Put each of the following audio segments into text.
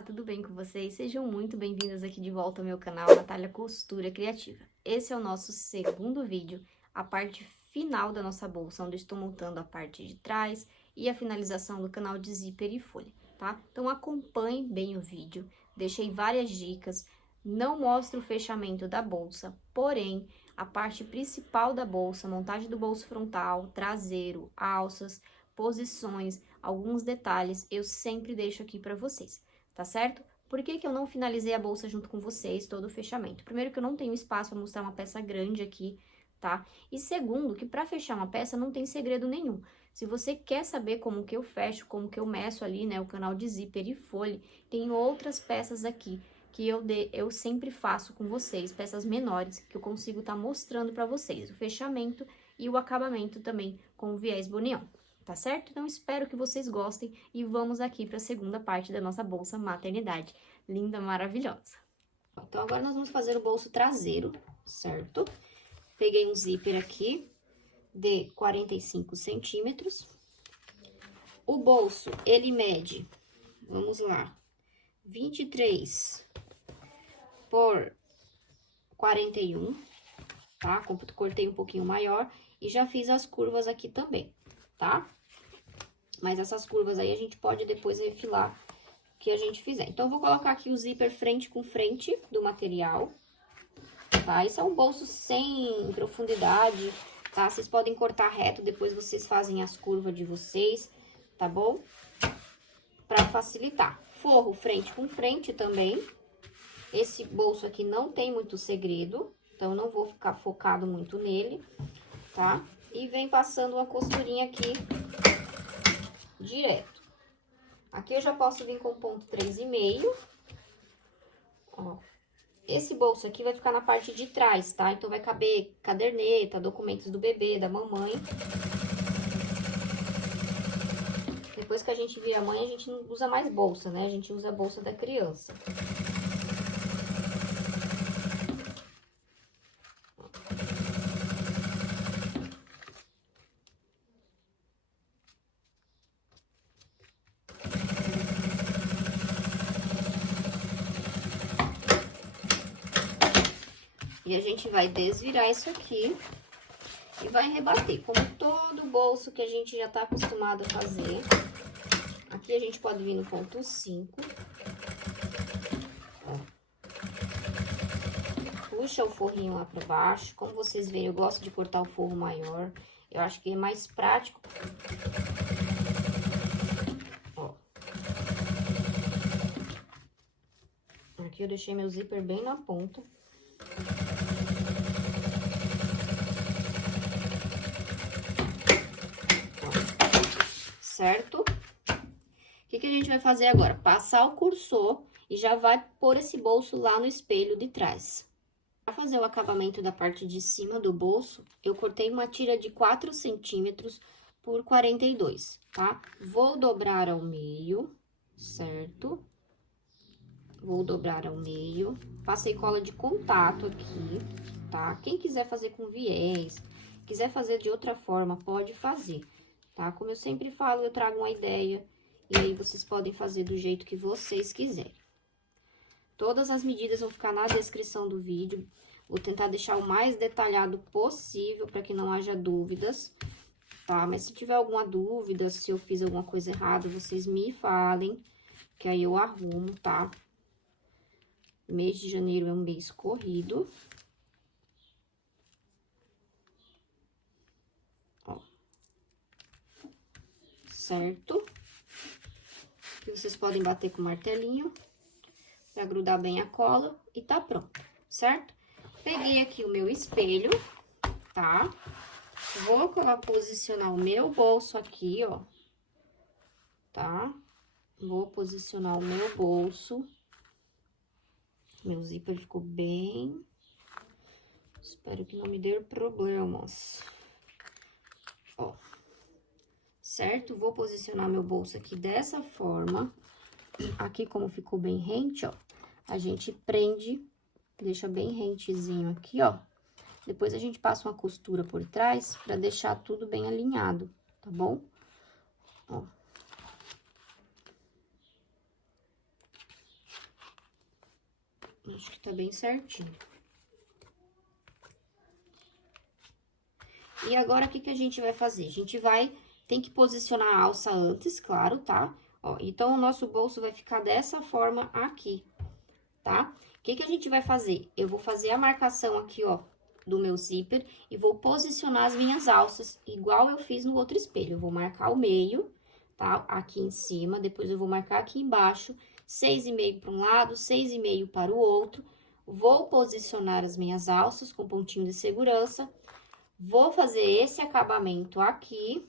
Olá, tudo bem com vocês? Sejam muito bem-vindas aqui de volta ao meu canal, Natália Costura Criativa. Esse é o nosso segundo vídeo, a parte final da nossa bolsa, onde estou montando a parte de trás e a finalização do canal de zíper e folha, tá? Então acompanhe bem o vídeo, deixei várias dicas, não mostro o fechamento da bolsa, porém, a parte principal da bolsa, montagem do bolso frontal, traseiro, alças, posições, alguns detalhes, eu sempre deixo aqui para vocês. Tá certo? Por que que eu não finalizei a bolsa junto com vocês, todo o fechamento? Primeiro que eu não tenho espaço para mostrar uma peça grande aqui, tá? E segundo, que para fechar uma peça não tem segredo nenhum. Se você quer saber como que eu fecho, como que eu meço ali, né, o canal de zíper e folha, tem outras peças aqui que eu sempre faço com vocês, peças menores, que eu consigo estar mostrando para vocês, o fechamento e o acabamento também com o viés bonião. Tá certo? Então, espero que vocês gostem e vamos aqui para a segunda parte da nossa bolsa maternidade. Linda, maravilhosa. Então, agora nós vamos fazer o bolso traseiro, certo? Peguei um zíper aqui de 45 centímetros. O bolso, ele mede, vamos lá, 23 por 41, tá? Cortei um pouquinho maior e já fiz as curvas aqui também, tá? Mas essas curvas aí a gente pode depois refilar o que a gente fizer. Então, eu vou colocar aqui o zíper frente com frente do material, tá? Esse é um bolso sem profundidade, tá? Vocês podem cortar reto, depois vocês fazem as curvas de vocês, tá bom? Pra facilitar. Forro frente com frente também. Esse bolso aqui não tem muito segredo, então, não vou ficar focado muito nele, tá? E vem passando uma costurinha aqui direto. Aqui eu já posso vir com ponto 3,5. Ó. Esse bolso aqui vai ficar na parte de trás, tá? Então, vai caber caderneta, documentos do bebê, da mamãe. Depois que a gente vira mãe, a gente não usa mais bolsa, né? A gente usa a bolsa da criança. E a gente vai desvirar isso aqui e vai rebater, como todo bolso que a gente já tá acostumado a fazer. Aqui a gente pode vir no ponto 5. Ó. Puxa o forrinho lá pra baixo. Como vocês veem, eu gosto de cortar o forro maior. Eu acho que é mais prático. Ó. Aqui eu deixei meu zíper bem na ponta. Certo? O que que a gente vai fazer agora? Passar o cursor e já vai pôr esse bolso lá no espelho de trás. Para fazer o acabamento da parte de cima do bolso, eu cortei uma tira de 4 centímetros por 42, tá? Vou dobrar ao meio, certo? Vou dobrar ao meio. Passei cola de contato aqui, tá? Quem quiser fazer com viés, quiser fazer de outra forma, pode fazer, tá? Como eu sempre falo, eu trago uma ideia e aí vocês podem fazer do jeito que vocês quiserem. Todas as medidas vão ficar na descrição do vídeo. Vou tentar deixar o mais detalhado possível para que não haja dúvidas, tá? Mas se tiver alguma dúvida, se eu fiz alguma coisa errada, vocês me falem, que aí eu arrumo, tá? Mês de janeiro é um mês corrido. Ó. Certo? Que vocês podem bater com o martelinho pra grudar bem a cola e tá pronto, certo? Peguei aqui o meu espelho, tá? Vou posicionar o meu bolso aqui, ó. Tá? Vou posicionar o meu bolso. Meu zíper ficou bem. Espero que não me dê problemas. Ó. Certo? Vou posicionar meu bolso aqui dessa forma. Aqui, como ficou bem rente, ó, a gente prende, deixa bem rentezinho aqui, ó. Depois, a gente passa uma costura por trás pra deixar tudo bem alinhado, tá bom? Ó. Acho que tá bem certinho. E agora, o que que a gente vai fazer? A gente tem que posicionar a alça antes, claro, tá? Ó, então, o nosso bolso vai ficar dessa forma aqui, tá? O que que a gente vai fazer? Eu vou fazer a marcação aqui, ó, do meu zíper e vou posicionar as minhas alças, igual eu fiz no outro espelho. Eu vou marcar o meio, tá? Aqui em cima, depois eu vou marcar aqui embaixo, 6,5 para um lado, 6,5 para o outro. Vou posicionar as minhas alças com pontinho de segurança. Vou fazer esse acabamento aqui.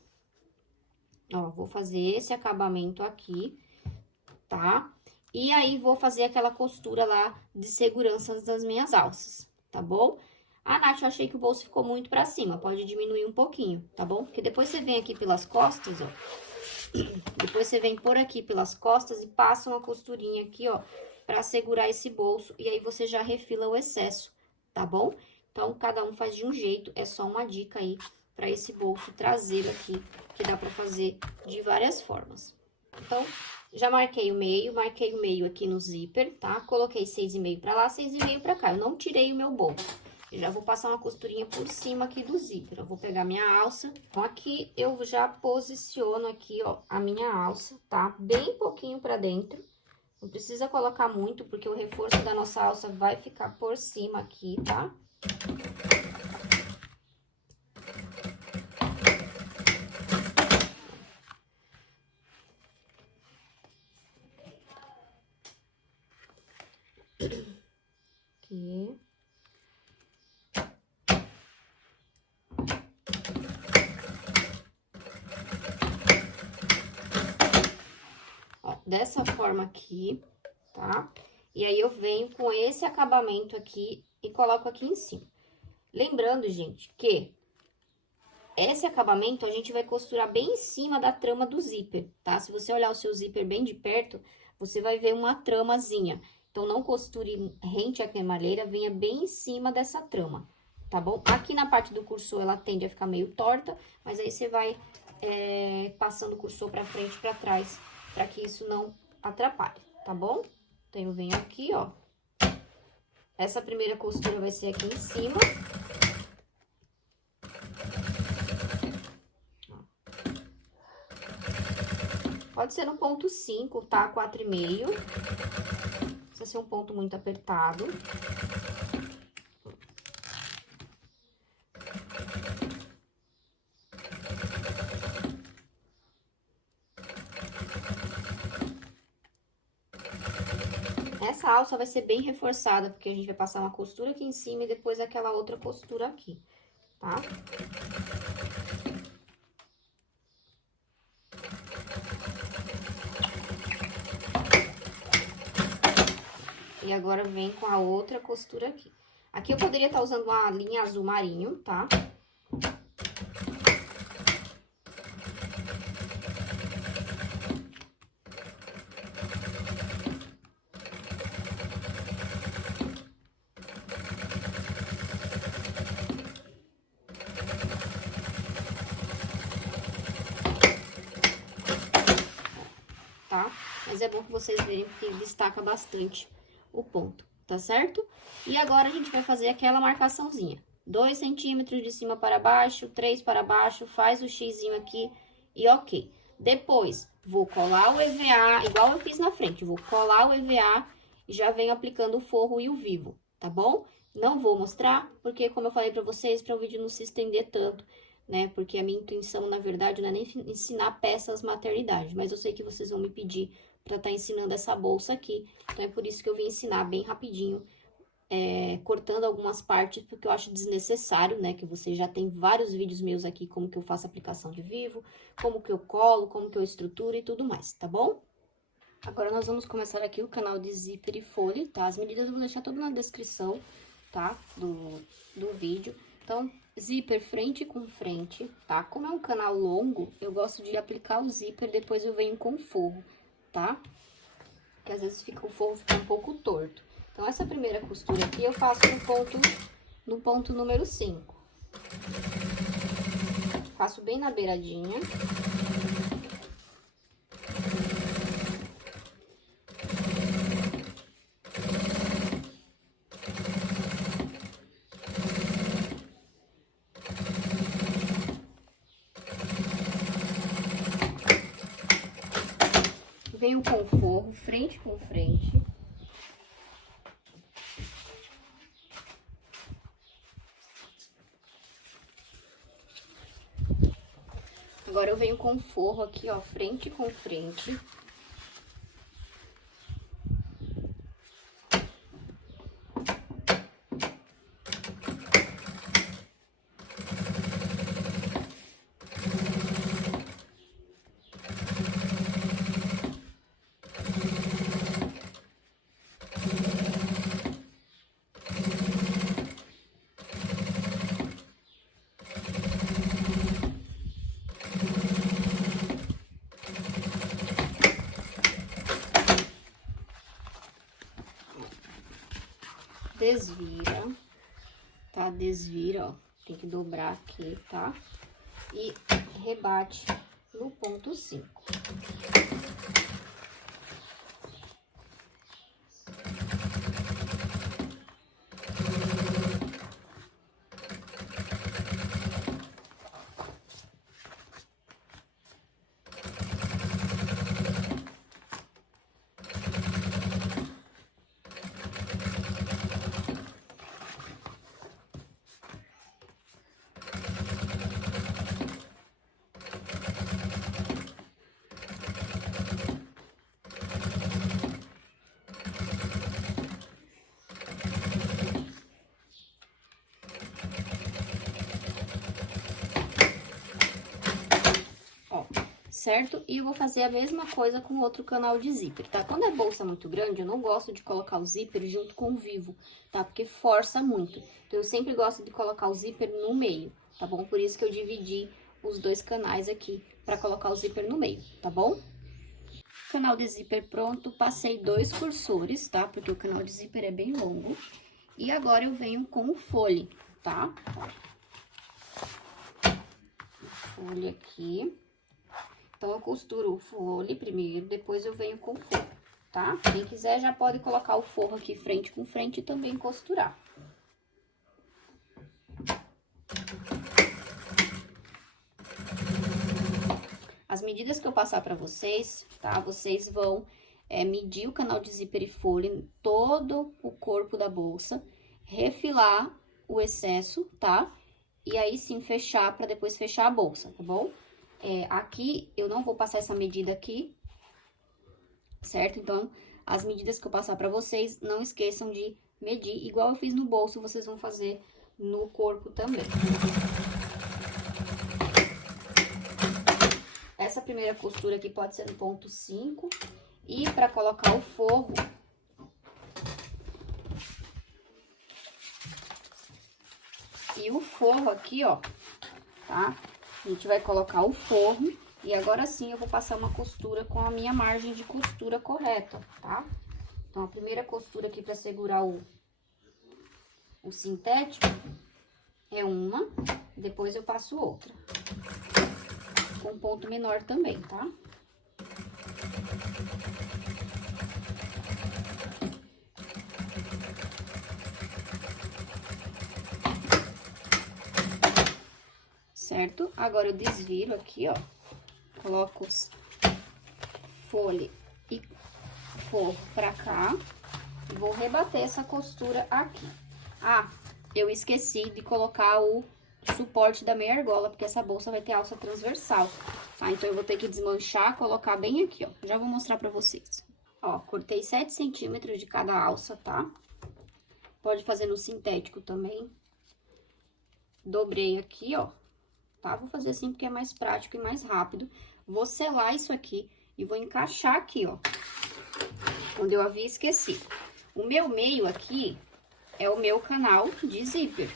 Ó, vou fazer esse acabamento aqui, tá? E aí, vou fazer aquela costura lá de segurança das minhas alças, tá bom? Ah, Nath, eu achei que o bolso ficou muito pra cima, pode diminuir um pouquinho, tá bom? Porque depois você vem aqui pelas costas, ó. Depois você vem por aqui pelas costas e passa uma costurinha aqui, ó, pra segurar esse bolso. E aí, você já refila o excesso, tá bom? Então, cada um faz de um jeito, é só uma dica aí pra esse bolso traseiro aqui, que dá pra fazer de várias formas. Então, já marquei o meio aqui no zíper, tá? Coloquei 6,5 pra lá, 6,5 pra cá. Eu não tirei o meu bolso. Eu já vou passar uma costurinha por cima aqui do zíper. Eu vou pegar minha alça. Então, aqui eu já posiciono aqui, ó, a minha alça, tá? Bem pouquinho pra dentro. Não precisa colocar muito, porque o reforço da nossa alça vai ficar por cima aqui, tá? Aqui. Ó, dessa forma aqui, tá? E aí, eu venho com esse acabamento aqui e coloco aqui em cima. Lembrando, gente, que esse acabamento a gente vai costurar bem em cima da trama do zíper, tá? Se você olhar o seu zíper bem de perto, você vai ver uma tramazinha. Então, não costure rente à cremalheira, venha bem em cima dessa trama, tá bom? Aqui na parte do cursor, ela tende a ficar meio torta, mas aí você vai passando o cursor pra frente e pra trás, pra que isso não atrapalhe, tá bom? Então, eu venho aqui, ó. Essa primeira costura vai ser aqui em cima. Pode ser no ponto 5, tá? 4,5. Não precisa ser um ponto muito apertado. Essa alça vai ser bem reforçada, porque a gente vai passar uma costura aqui em cima e depois aquela outra costura aqui, tá? E agora, vem com a outra costura aqui. Aqui eu poderia estar usando uma linha azul marinho, tá? Tá? Mas é bom que vocês verem, porque destaca bastante o ponto, tá certo? E agora, a gente vai fazer aquela marcaçãozinha. 2 centímetros de cima para baixo, 3 para baixo, faz o xizinho aqui e ok. Depois, vou colar o EVA, igual eu fiz na frente, vou colar o EVA e já venho aplicando o forro e o vivo, tá bom? Não vou mostrar, porque como eu falei pra vocês, para o vídeo não se estender tanto, né? Porque a minha intenção, na verdade, não é nem ensinar peças maternidade, mas eu sei que vocês vão me pedir pra estar ensinando essa bolsa aqui. Então, é por isso que eu vim ensinar bem rapidinho, cortando algumas partes, porque eu acho desnecessário, né? Que vocês já tem vários vídeos meus aqui, como que eu faço aplicação de vivo, como que eu colo, como que eu estruturo e tudo mais, tá bom? Agora, nós vamos começar aqui o canal de zíper e folha, tá? As medidas eu vou deixar tudo na descrição, tá? Do vídeo. Então, zíper frente com frente, tá? Como é um canal longo, eu gosto de aplicar o zíper, depois eu venho com o forro, tá? Porque às vezes o forro fica um pouco torto. Então, essa primeira costura aqui eu faço no ponto número 5. Faço bem na beiradinha. Venho com o forro, frente com frente. Agora eu venho com o forro aqui, ó, frente com frente. Desvira, tá? Desvira, ó. Tem que dobrar aqui, tá? E rebate no ponto 5. Certo? E eu vou fazer a mesma coisa com o outro canal de zíper, tá? Quando é bolsa muito grande, eu não gosto de colocar o zíper junto com o vivo, tá? Porque força muito. Então, eu sempre gosto de colocar o zíper no meio, tá bom? Por isso que eu dividi os dois canais aqui, pra colocar o zíper no meio, tá bom? Canal de zíper pronto, passei 2 cursores, tá? Porque o canal de zíper é bem longo. E agora eu venho com o fole, tá? Fole aqui. Então, eu costuro o fole primeiro, depois eu venho com o forro, tá? Quem quiser já pode colocar o forro aqui frente com frente e também costurar. As medidas que eu passar pra vocês, tá? Vocês vão medir o canal de zíper e fole, todo o corpo da bolsa, refilar o excesso, tá? E aí sim fechar pra depois fechar a bolsa, tá bom? Aqui, eu não vou passar essa medida aqui, certo? Então, as medidas que eu passar pra vocês, não esqueçam de medir. Igual eu fiz no bolso, vocês vão fazer no corpo também. Essa primeira costura aqui pode ser no ponto 5. E pra colocar o forro, e o forro aqui, ó, tá? A gente vai colocar o forro e agora sim eu vou passar uma costura com a minha margem de costura correta, tá? Então, a primeira costura aqui pra segurar o sintético é uma, depois eu passo outra. Com ponto menor também, tá? Certo? Agora, eu desviro aqui, ó. Coloco os fole e forro pra cá. E vou rebater essa costura aqui. Ah, eu esqueci de colocar o suporte da meia argola, porque essa bolsa vai ter alça transversal, tá? Então, eu vou ter que desmanchar, colocar bem aqui, ó. Já vou mostrar pra vocês. Ó, cortei 7 centímetros de cada alça, tá? Pode fazer no sintético também. Dobrei aqui, ó. Tá? Vou fazer assim porque é mais prático e mais rápido. Vou selar isso aqui e vou encaixar aqui, ó. Onde eu havia esquecido. O meu meio aqui é o meu canal de zíper.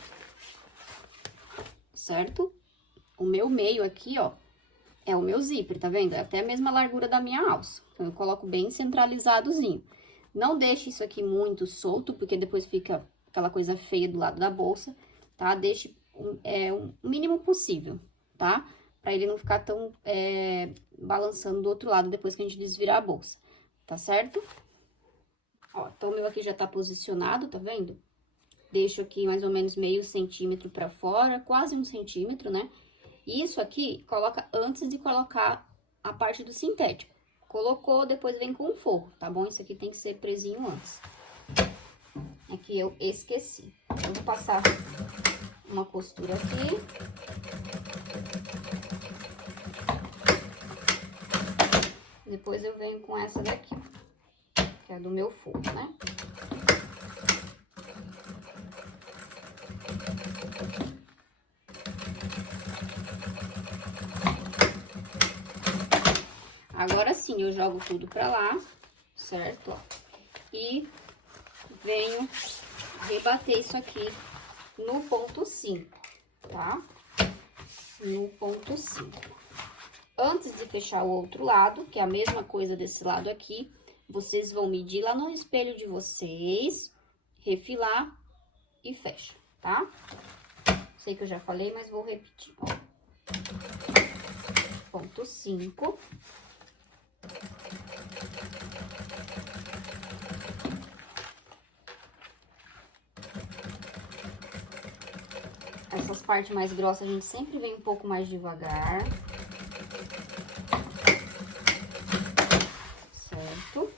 Certo? O meu meio aqui, ó, é o meu zíper, tá vendo? É até a mesma largura da minha alça. Então, eu coloco bem centralizadozinho. Não deixe isso aqui muito solto, porque depois fica aquela coisa feia do lado da bolsa, tá? Deixe o mínimo possível, tá? Pra ele não ficar tão balançando do outro lado depois que a gente desvirar a bolsa, tá certo? Ó, então, o meu aqui já tá posicionado, tá vendo? Deixo aqui mais ou menos meio centímetro pra fora, quase 1 centímetro, né? Isso aqui, coloca antes de colocar a parte do sintético. Colocou, depois vem com o forro, tá bom? Isso aqui tem que ser presinho antes. É que eu esqueci. Eu vou passar uma costura aqui. Depois eu venho com essa daqui, que é do meu forro, né? Agora sim, eu jogo tudo pra lá, certo? Ó, e venho rebater isso aqui no ponto 5, tá? No ponto 5. Antes de fechar o outro lado, que é a mesma coisa desse lado aqui, vocês vão medir lá no espelho de vocês, refilar e fecha, tá? Sei que eu já falei, mas vou repetir, ó. Ponto 5. Essas partes mais grossas a gente sempre vem um pouco mais devagar. Certo?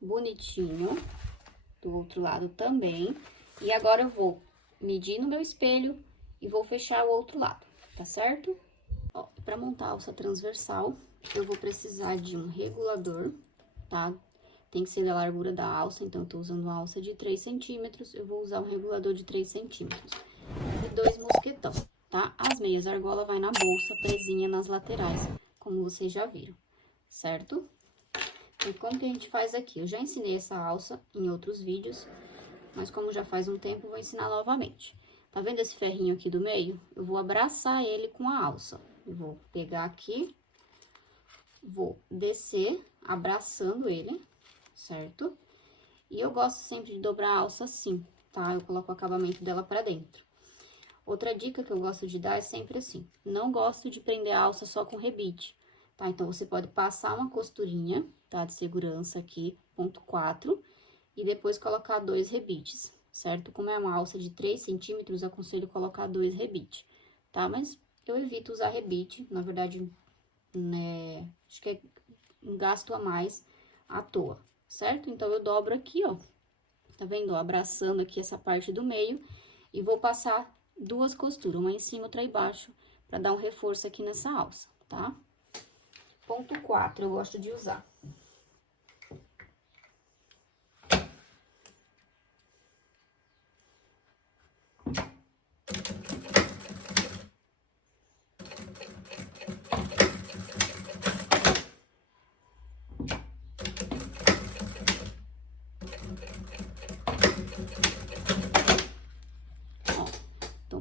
Bonitinho. Do outro lado também. E agora eu vou medir no meu espelho e vou fechar o outro lado, tá certo? Ó, pra montar a alça transversal, eu vou precisar de um regulador, tá? Tem que ser da largura da alça, então eu tô usando uma alça de 3 centímetros, eu vou usar um regulador de 3 centímetros. E 2 mosquetão, tá? As meias argola vai na bolsa, presinha nas laterais, como vocês já viram, certo? E como que a gente faz aqui? Eu já ensinei essa alça em outros vídeos, mas como já faz um tempo, vou ensinar novamente. Tá vendo esse ferrinho aqui do meio? Eu vou abraçar ele com a alça. Eu vou pegar aqui, vou descer, abraçando ele, certo? E eu gosto sempre de dobrar a alça assim, tá? Eu coloco o acabamento dela pra dentro. Outra dica que eu gosto de dar é sempre assim, não gosto de prender a alça só com rebite, tá? Então, você pode passar uma costurinha, tá? De segurança aqui, ponto 4, e depois colocar 2 rebites, certo? Como é uma alça de 3 centímetros, aconselho colocar 2 rebites, tá? Mas eu evito usar rebite, na verdade, né? Acho que é um gasto a mais à toa, certo? Então, eu dobro aqui, ó, tá vendo? Ó, abraçando aqui essa parte do meio e vou passar 2 costuras, uma em cima, outra embaixo, pra dar um reforço aqui nessa alça, tá? Ponto 4, eu gosto de usar.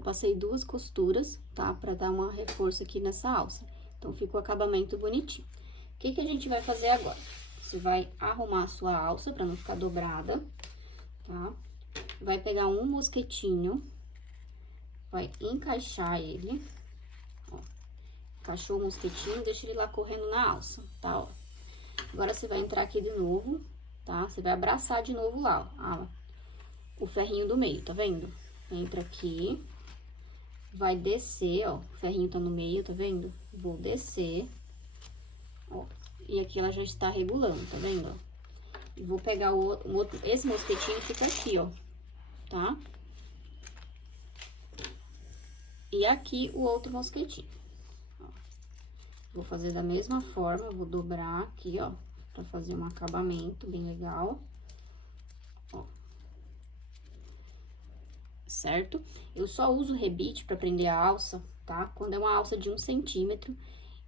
Passei 2 costuras, tá? Pra dar um reforço aqui nessa alça. Então, fica o acabamento bonitinho. O que que a gente vai fazer agora? Você vai arrumar a sua alça pra não ficar dobrada, tá? Vai pegar um mosquetinho, vai encaixar ele, ó. Encaixou o mosquetinho, deixa ele lá correndo na alça, tá? Ó. Agora, você vai entrar aqui de novo, tá? Você vai abraçar de novo lá, ó, o ferrinho do meio, tá vendo? Entra aqui. Vai descer, ó, o ferrinho tá no meio, tá vendo? Vou descer, ó, e aqui ela já está regulando, tá vendo, ó? E vou pegar esse mosquetinho fica aqui, ó, tá? E aqui o outro mosquetinho, ó. Vou fazer da mesma forma, vou dobrar aqui, ó, pra fazer um acabamento bem legal, ó. Certo? Eu só uso rebite pra prender a alça, tá? Quando é uma alça de 1 centímetro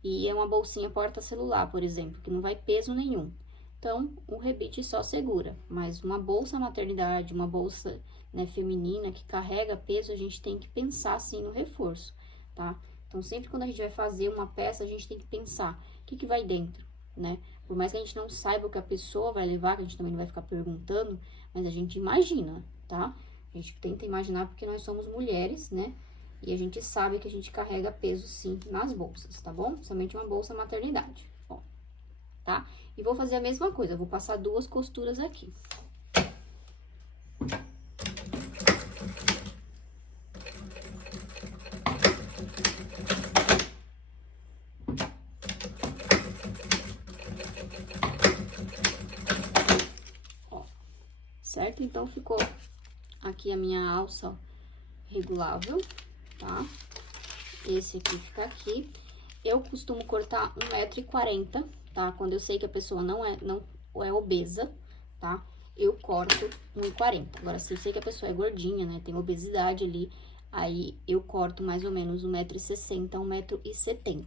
e é uma bolsinha porta-celular, por exemplo, que não vai peso nenhum. Então, o rebite só segura, mas uma bolsa maternidade, uma bolsa, né, feminina que carrega peso, a gente tem que pensar, sim, no reforço, tá? Então, sempre quando a gente vai fazer uma peça, a gente tem que pensar o que que vai dentro, né? Por mais que a gente não saiba o que a pessoa vai levar, que a gente também não vai ficar perguntando, mas a gente imagina, tá? A gente tenta imaginar porque nós somos mulheres, né? E a gente sabe que a gente carrega peso, sim, nas bolsas, tá bom? Somente uma bolsa maternidade, ó, tá? E vou fazer a mesma coisa, eu vou passar 2 costuras aqui. certo? Então, ficou aqui a minha alça, ó, regulável, tá? Esse aqui fica aqui. Eu costumo cortar 1,40 m, tá? Quando eu sei que a pessoa não é obesa, tá? Eu corto 1,40 m. Agora, se eu sei que a pessoa é gordinha, né? Tem obesidade ali, aí eu corto mais ou menos 1,60 m, 1,70 m,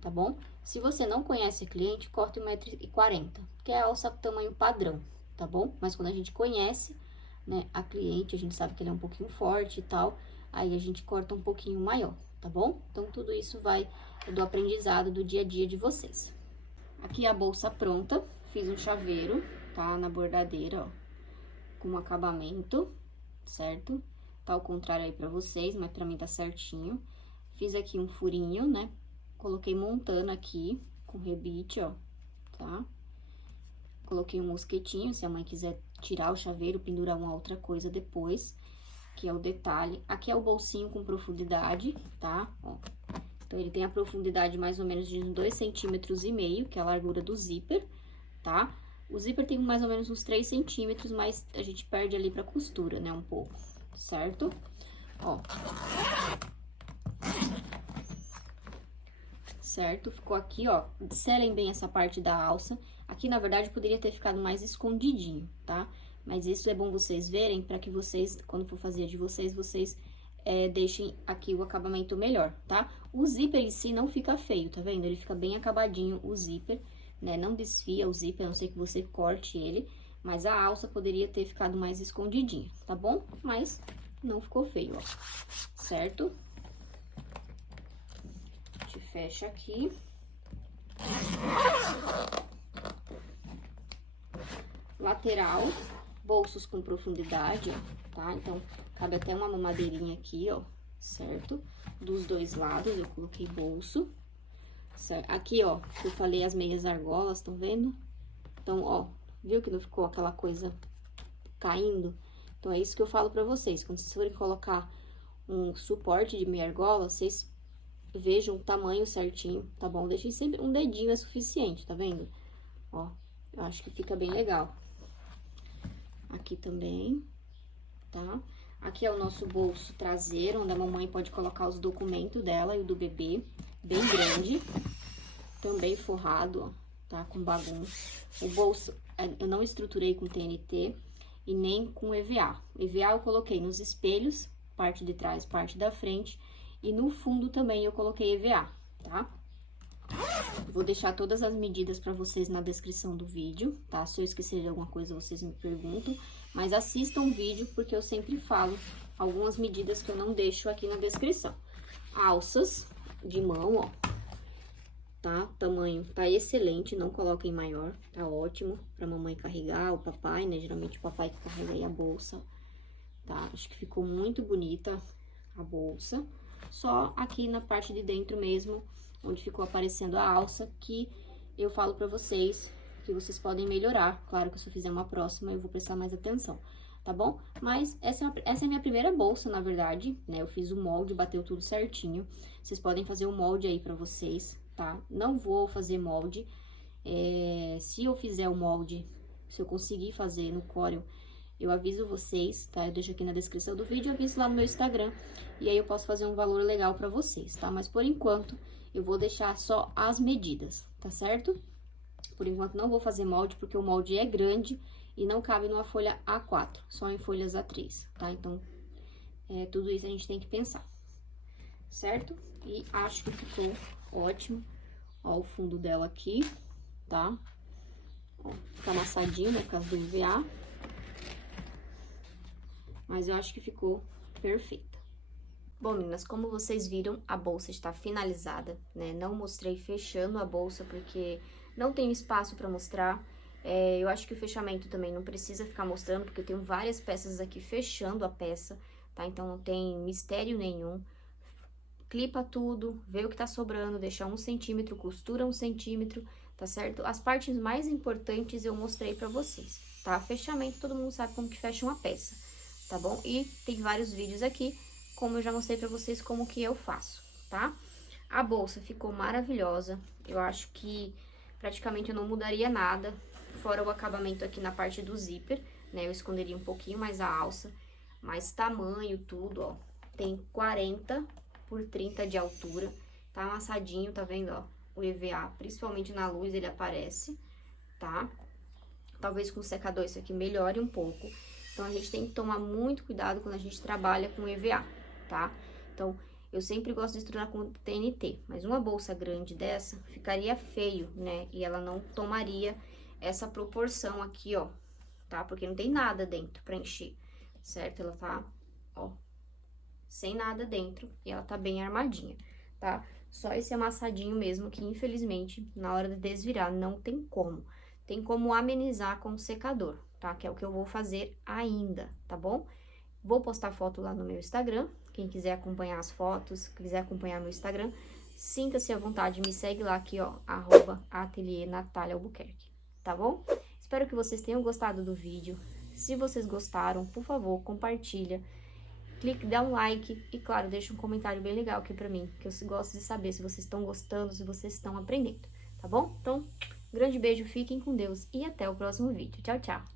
tá bom? Se você não conhece a cliente, corte 1,40 m, que é a alça tamanho padrão, tá bom? Mas quando a gente conhece, né, a cliente, a gente sabe que ele é um pouquinho forte e tal, aí a gente corta um pouquinho maior, tá bom? Então, tudo isso vai do aprendizado do dia a dia de vocês. Aqui a bolsa pronta, fiz um chaveiro, tá? Na bordadeira, ó, com acabamento, certo? Tá ao contrário aí pra vocês, mas pra mim tá certinho. Fiz aqui um furinho, né? Coloquei montana aqui, com rebite, ó, tá? Coloquei um mosquetinho, se a mãe quiser tirar o chaveiro, pendurar uma outra coisa depois, que é o detalhe. Aqui é o bolsinho com profundidade, tá? Ó. Então, ele tem a profundidade mais ou menos de 2,5 cm, que é a largura do zíper, tá? O zíper tem mais ou menos uns 3 centímetros, mas a gente perde ali pra costura, né, um pouco, certo? Ó. Certo? Ficou aqui, ó. Selem bem essa parte da alça. Aqui, na verdade, poderia ter ficado mais escondidinho, tá? Mas isso é bom vocês verem, pra que vocês, quando for fazer a de vocês, vocês deixem aqui o acabamento melhor, tá? O zíper em si não fica feio, tá vendo? Ele fica bem acabadinho, o zíper, né? Não desfia o zíper, a não ser que você corte ele, mas a alça poderia ter ficado mais escondidinha, tá bom? Mas não ficou feio, ó, certo? A gente fecha aqui. Lateral, bolsos com profundidade, ó, tá? Então, cabe até uma mamadeirinha aqui, ó, certo? Dos dois lados eu coloquei bolso, certo? Aqui, ó, que eu falei as meias argolas, estão vendo? Então, ó, viu que não ficou aquela coisa caindo? Então, é isso que eu falo pra vocês. Quando vocês forem colocar um suporte de meia argola, vocês vejam o tamanho certinho, tá bom? Deixem sempre um dedinho é suficiente, tá vendo? Ó, eu acho que fica bem legal. Aqui também, tá? Aqui é o nosso bolso traseiro, onde a mamãe pode colocar os documentos dela e o do bebê, bem grande. Também forrado, ó, tá? Com bagunça. O bolso, eu não estruturei com TNT e nem com EVA. EVA eu coloquei nos espelhos, parte de trás, parte da frente. E no fundo também eu coloquei EVA, tá? Vou deixar todas as medidas pra vocês na descrição do vídeo, tá? Se eu esquecer de alguma coisa, vocês me perguntam. Mas assistam o vídeo, porque eu sempre falo algumas medidas que eu não deixo aqui na descrição. Alças de mão, ó, tá? Tamanho tá excelente, não coloquem maior, tá ótimo pra mamãe carregar, o papai, né? Geralmente o papai que carrega aí a bolsa, tá? Acho que ficou muito bonita a bolsa. Só aqui na parte de dentro mesmo, onde ficou aparecendo a alça, que eu falo pra vocês que vocês podem melhorar. Claro que se eu fizer uma próxima, eu vou prestar mais atenção, tá bom? Mas essa é a minha primeira bolsa, na verdade, né? Eu fiz o molde, bateu tudo certinho. Vocês podem fazer o molde aí pra vocês, tá? Não vou fazer molde. Se eu fizer o molde, se eu conseguir fazer no Corel, eu aviso vocês, tá? Eu deixo aqui na descrição do vídeo, eu aviso lá no meu Instagram. E aí eu posso fazer um valor legal pra vocês, tá? Mas por enquanto, eu vou deixar só as medidas, tá certo? Por enquanto não vou fazer molde, porque o molde é grande e não cabe numa folha A4, só em folhas A3, tá? Então, tudo isso a gente tem que pensar, certo? E acho que ficou ótimo. Ó, o fundo dela aqui, tá? Ó, fica amassadinho, né, por causa do EVA. Mas eu acho que ficou perfeita. Bom, meninas, como vocês viram, a bolsa está finalizada, né? Não mostrei fechando a bolsa, porque não tenho espaço para mostrar. Eu acho que o fechamento também não precisa ficar mostrando, porque eu tenho várias peças aqui fechando a peça, tá? Então, não tem mistério nenhum. Clipa tudo, vê o que tá sobrando, deixa 1 centímetro, costura 1 centímetro, tá certo? As partes mais importantes eu mostrei pra vocês, tá? Fechamento, todo mundo sabe como que fecha uma peça, tá bom? E tem vários vídeos aqui, como eu já mostrei pra vocês como que eu faço, tá? A bolsa ficou maravilhosa, eu acho que praticamente eu não mudaria nada, fora o acabamento aqui na parte do zíper, né? Eu esconderia um pouquinho mais a alça, mas tamanho, tudo, ó. Tem 40 por 30 de altura, tá amassadinho, tá vendo, ó? O EVA, principalmente na luz, ele aparece, tá? Talvez com o secador isso aqui melhore um pouco. Então, a gente tem que tomar muito cuidado quando a gente trabalha com EVA, tá? Então, eu sempre gosto de estudar com TNT, mas uma bolsa grande dessa ficaria feio, né? E ela não tomaria essa proporção aqui, ó, tá? Porque não tem nada dentro pra encher, certo? Ela tá, ó, sem nada dentro e ela tá bem armadinha, tá? Só esse amassadinho mesmo que, infelizmente, na hora de desvirar, não tem como. Tem como amenizar com o secador, tá? Que é o que eu vou fazer ainda, tá bom? Vou postar foto lá no meu Instagram. Quem quiser acompanhar as fotos, quiser acompanhar meu Instagram, sinta-se à vontade, me segue lá aqui, ó, @ateliê Natália Albuquerque, tá bom? Espero que vocês tenham gostado do vídeo. Se vocês gostaram, por favor, compartilha. Clique, dá um like e, claro, deixa um comentário bem legal aqui pra mim, que eu gosto de saber se vocês estão gostando, se vocês estão aprendendo, tá bom? Então, grande beijo, fiquem com Deus e até o próximo vídeo. Tchau, tchau!